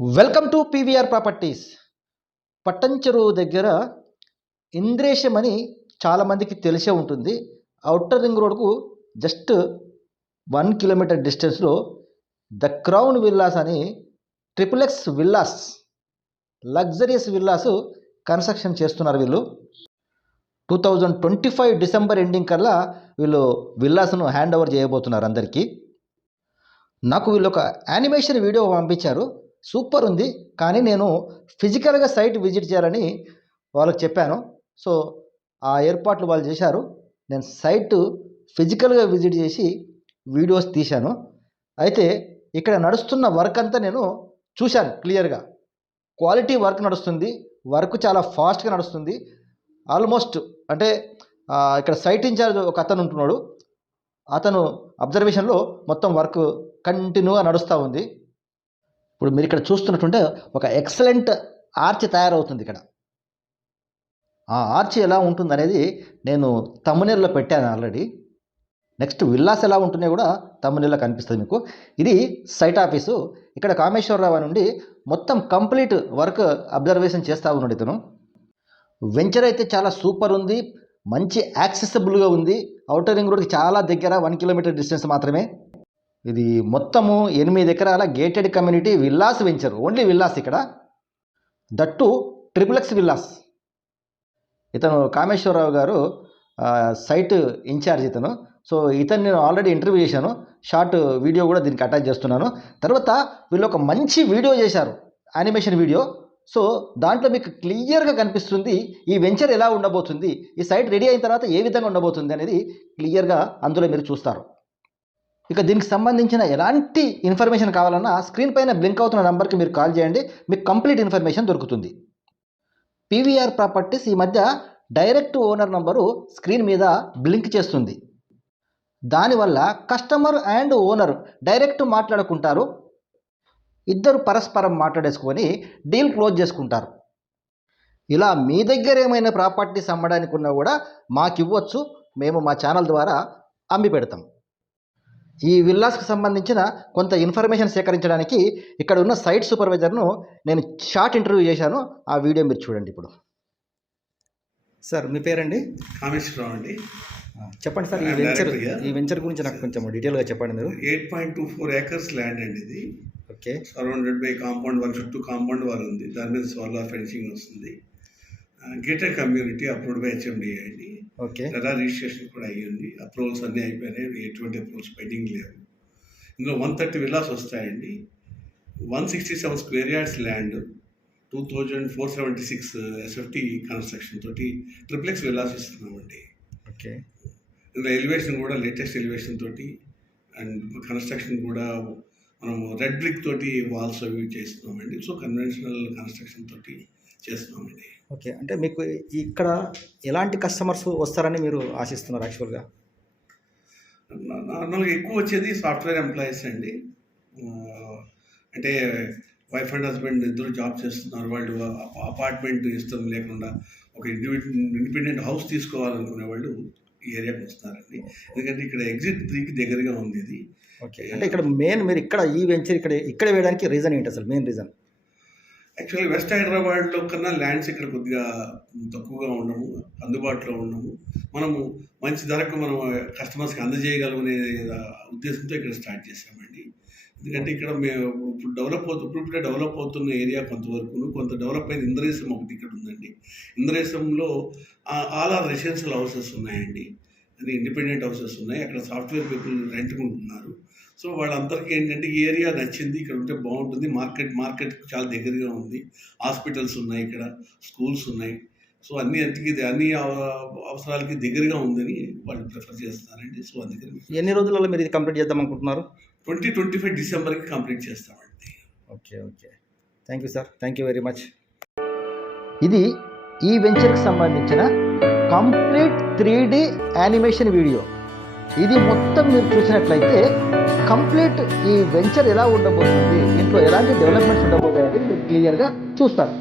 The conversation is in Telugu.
Welcome to PVR properties. Patancheru దగ్గర ఇంద్రేశం అని చాలామందికి తెలిసే ఉంటుంది. ఔటర్ రింగ్ రోడ్కు జస్ట్ 1 కిలోమీటర్ డిస్టెన్స్లో ద క్రౌన్ విల్లాస్ అని triple villas, luxurious villas construction చేస్తున్నారు. వీళ్ళు 2025 డిసెంబర్ ఎండింగ్ కల్లా వీళ్ళు విల్లాస్ను హ్యాండ్ ఓవర్ చేయబోతున్నారు అందరికీ. నాకు వీళ్ళు ఒక యానిమేషన్ వీడియో పంపించారు, సూపర్ ఉంది. కానీ నేను ఫిజికల్గా సైట్ విజిట్ చేయాలని వాళ్ళకి చెప్పాను. సో ఆ ఏర్పాట్లు వాళ్ళు చేశారు. నేను సైట్ ఫిజికల్గా విజిట్ చేసి వీడియోస్ తీశాను. అయితే ఇక్కడ నడుస్తున్న వర్క్ అంతా నేను చూశాను క్లియర్గా. క్వాలిటీ వర్క్ నడుస్తుంది, వర్క్ చాలా ఫాస్ట్గా నడుస్తుంది. ఆల్మోస్ట్ అంటే ఇక్కడ సైట్ ఇన్ఛార్జ్ ఒక అతను ఉంటున్నాడు, అతను అబ్జర్వేషన్లో మొత్తం వర్క్ కంటిన్యూగా నడుస్తూ ఉంది. ఇప్పుడు మీరు ఇక్కడ చూస్తున్నట్టుంటే ఒక ఎక్సలెంట్ ఆర్చ్ తయారవుతుంది ఇక్కడ. ఆ ఆర్చ్ ఎలా ఉంటుంది అనేది నేను తమ్మునేల్లో పెట్టాను ఆల్రెడీ. నెక్స్ట్ విల్లాస్ ఎలా ఉంటున్నాయి కూడా తమ్మునేల్లో కనిపిస్తుంది మీకు. ఇది సైట్ ఆఫీసు. ఇక్కడ కామేశ్వరరావు నుండి మొత్తం కంప్లీట్ వర్క్ అబ్జర్వేషన్ చేస్తూ ఉన్నాడు ఇతను. వెంచర్ అయితే చాలా సూపర్ ఉంది, మంచి యాక్సెసిబుల్గా ఉంది. ఔటర్ రింగ్ రోడ్కి చాలా దగ్గర, 1 కిలోమీటర్ డిస్టెన్స్ మాత్రమే. ఇది మొత్తము 8 ఎకరాల gated community villas venture, only villas ఇక్కడ, దట్టు ట్రిపుల్ విల్లాస్. ఇతను కామేశ్వరరావు గారు సైట్ ఇన్ఛార్జ్ ఇతను. సో ఇతను నేను ఆల్రెడీ ఇంటర్వ్యూ చేశాను, షార్ట్ వీడియో కూడా దీనికి అటాచ్ చేస్తున్నాను. తర్వాత వీళ్ళు ఒక మంచి వీడియో చేశారు, యానిమేషన్ వీడియో. సో దాంట్లో మీకు క్లియర్గా కనిపిస్తుంది ఈ వెంచర్ ఎలా ఉండబోతుంది, ఈ సైట్ రెడీ అయిన తర్వాత ఏ విధంగా ఉండబోతుంది అనేది క్లియర్గా అందులో మీరు చూస్తారు. ఇక దీనికి సంబంధించిన ఎలాంటి ఇన్ఫర్మేషన్ కావాలన్నా స్క్రీన్ పైన బ్లింక్ అవుతున్న నెంబర్కి మీరు కాల్ చేయండి, మీకు కంప్లీట్ ఇన్ఫర్మేషన్ దొరుకుతుంది. పీవీఆర్ ప్రాపర్టీస్ ఈ మధ్య డైరెక్ట్ ఓనర్ నంబరు స్క్రీన్ మీద బ్లింక్ చేస్తుంది. దానివల్ల కస్టమర్ అండ్ ఓనర్ డైరెక్ట్ మాట్లాడుకుంటారు, ఇద్దరు పరస్పరం మాట్లాడేసుకొని డీల్ క్లోజ్ చేసుకుంటారు. ఇలా మీ దగ్గర ఏమైనా ప్రాపర్టీస్ అమ్మడానికి ఉన్నా కూడా మాకు ఇవ్వచ్చు, మేము మా ఛానల్ ద్వారా అమ్మి పెడతాం. ఈ విల్లాస్కి సంబంధించిన కొంత ఇన్ఫర్మేషన్ సేకరించడానికి ఇక్కడ ఉన్న సైట్ సూపర్వైజర్ను నేను షార్ట్ ఇంటర్వ్యూ చేశాను. ఆ వీడియో మీరు చూడండి ఇప్పుడు. సార్ మీ పేరండి? కామేశ్వరరావు అండి. చెప్పండి సార్, ఈ వెంచర్ గురించి నాకు కొంచెం డీటెయిల్గా చెప్పండి మీరు. 8.24 acres ల్యాండ్ అండి ఇది. Okay. Surrounded by compound wall, చుట్టూ కాంపౌండ్ వాల్ ఉంది, దాని మీద సోలార్ ఫెన్సింగ్ వస్తుంది. Gated community approved by HMDA అండి. ఓకే. ఎలా రిజిస్ట్రేషన్ కూడా అయ్యింది, అప్రూవల్స్ అన్నీ అయిపోయినాయి, ఎటువంటి అప్రూవల్స్ పెండింగ్ లేవు. ఇందులో 130 విల్లాస్ వస్తాయండి. 167 square yards land, 2476 SFT construction తోటి ట్రిప్లెక్స్ విల్లాస్ ఇస్తున్నామండి. ఓకే. ఇందులో ఎలివేషన్ కూడా లేటెస్ట్ ఎలివేషన్ తోటి, అండ్ కన్స్ట్రక్షన్ కూడా మనము రెడ్ బ్రిక్ తోటి వాల్స్ అవి చేస్తున్నామండి. సో కన్వెన్షనల్ కన్స్ట్రక్షన్ తోటి చేస్తున్నామండి. ఓకే. అంటే మీకు ఇక్కడ ఎలాంటి కస్టమర్స్ వస్తారని మీరు ఆశిస్తున్నారు యాక్చువల్గా? నార్మల్గా ఎక్కువ వచ్చేది సాఫ్ట్వేర్ ఎంప్లాయీస్ అండి. అంటే వైఫ్ అండ్ హస్బెండ్ ఇద్దరు జాబ్ చేస్తున్నారు, వాళ్ళు అపార్ట్మెంట్ ఇష్టం లేకుండా ఒక ఇండిపెండెంట్ హౌస్ తీసుకోవాలనుకునే వాళ్ళు ఈ ఏరియాకి వస్తున్నారండి. ఎందుకంటే ఇక్కడ ఎగ్జిట్ 3కి దగ్గరగా ఉంది ఇది. ఓకే. అంటే ఇక్కడ మెయిన్ మీరు ఇక్కడ ఈ వెంచర్ ఇక్కడ వేయడానికి రీజన్ ఏంటి అసలు, మెయిన్ రీజన్? యాక్చువల్లీ వెస్ట్ హైదరాబాద్లో కన్నా ల్యాండ్స్ ఇక్కడ కొద్దిగా తక్కువగా ఉండము, అందుబాటులో ఉండము. మనము మంచి ధరకు మనం కస్టమర్స్కి అందజేయగలమనే ఉద్దేశంతో ఇక్కడ స్టార్ట్ చేసామండి. ఎందుకంటే ఇక్కడ మేము ఇప్పుడే డెవలప్ అవుతున్న ఏరియా కొంతవరకు, కొంత డెవలప్ అయిన ఇంద్రేశం ఒకటి ఇక్కడ ఉందండి. ఇంద్రేశంలో ఆల్ ఆర్ రెసిడెన్షియల్ హౌసెస్ ఉన్నాయండి, అది ఇండిపెండెంట్ హౌసెస్ ఉన్నాయి. అక్కడ సాఫ్ట్వేర్ పీపుల్ రెంట్కుంటున్నారు. సో వాళ్ళందరికీ ఏంటంటే ఈ ఏరియా నచ్చింది, ఇక్కడ ఉంటే బాగుంటుంది, మార్కెట్ చాలా దగ్గరగా ఉంది, హాస్పిటల్స్ ఉన్నాయి, ఇక్కడ స్కూల్స్ ఉన్నాయి. సో అన్ని అవసరాలకి దగ్గరగా ఉందని వాళ్ళు ప్రిఫర్ చేస్తున్నారండి. సో అందుకని ఎన్ని రోజులలో మీరు ఇది కంప్లీట్ చేద్దాం అనుకుంటున్నారు? 2025 డిసెంబర్కి కంప్లీట్ చేస్తామండి. Okay. Okay. Thank you sir, thank you very much. ఇది ఈ వెంచర్కి సంబంధించిన కంప్లీట్ 3D యానిమేషన్ వీడియో. ఇది మొత్తం మీరు చూసినట్లయితే కంప్లీట్ ఈ వెంచర్ ఎలా ఉండబోతుంది, ఇంట్లో ఎలాంటి డెవలప్మెంట్స్ ఉండబోతాయని మీరు క్లియర్గా చూస్తారు.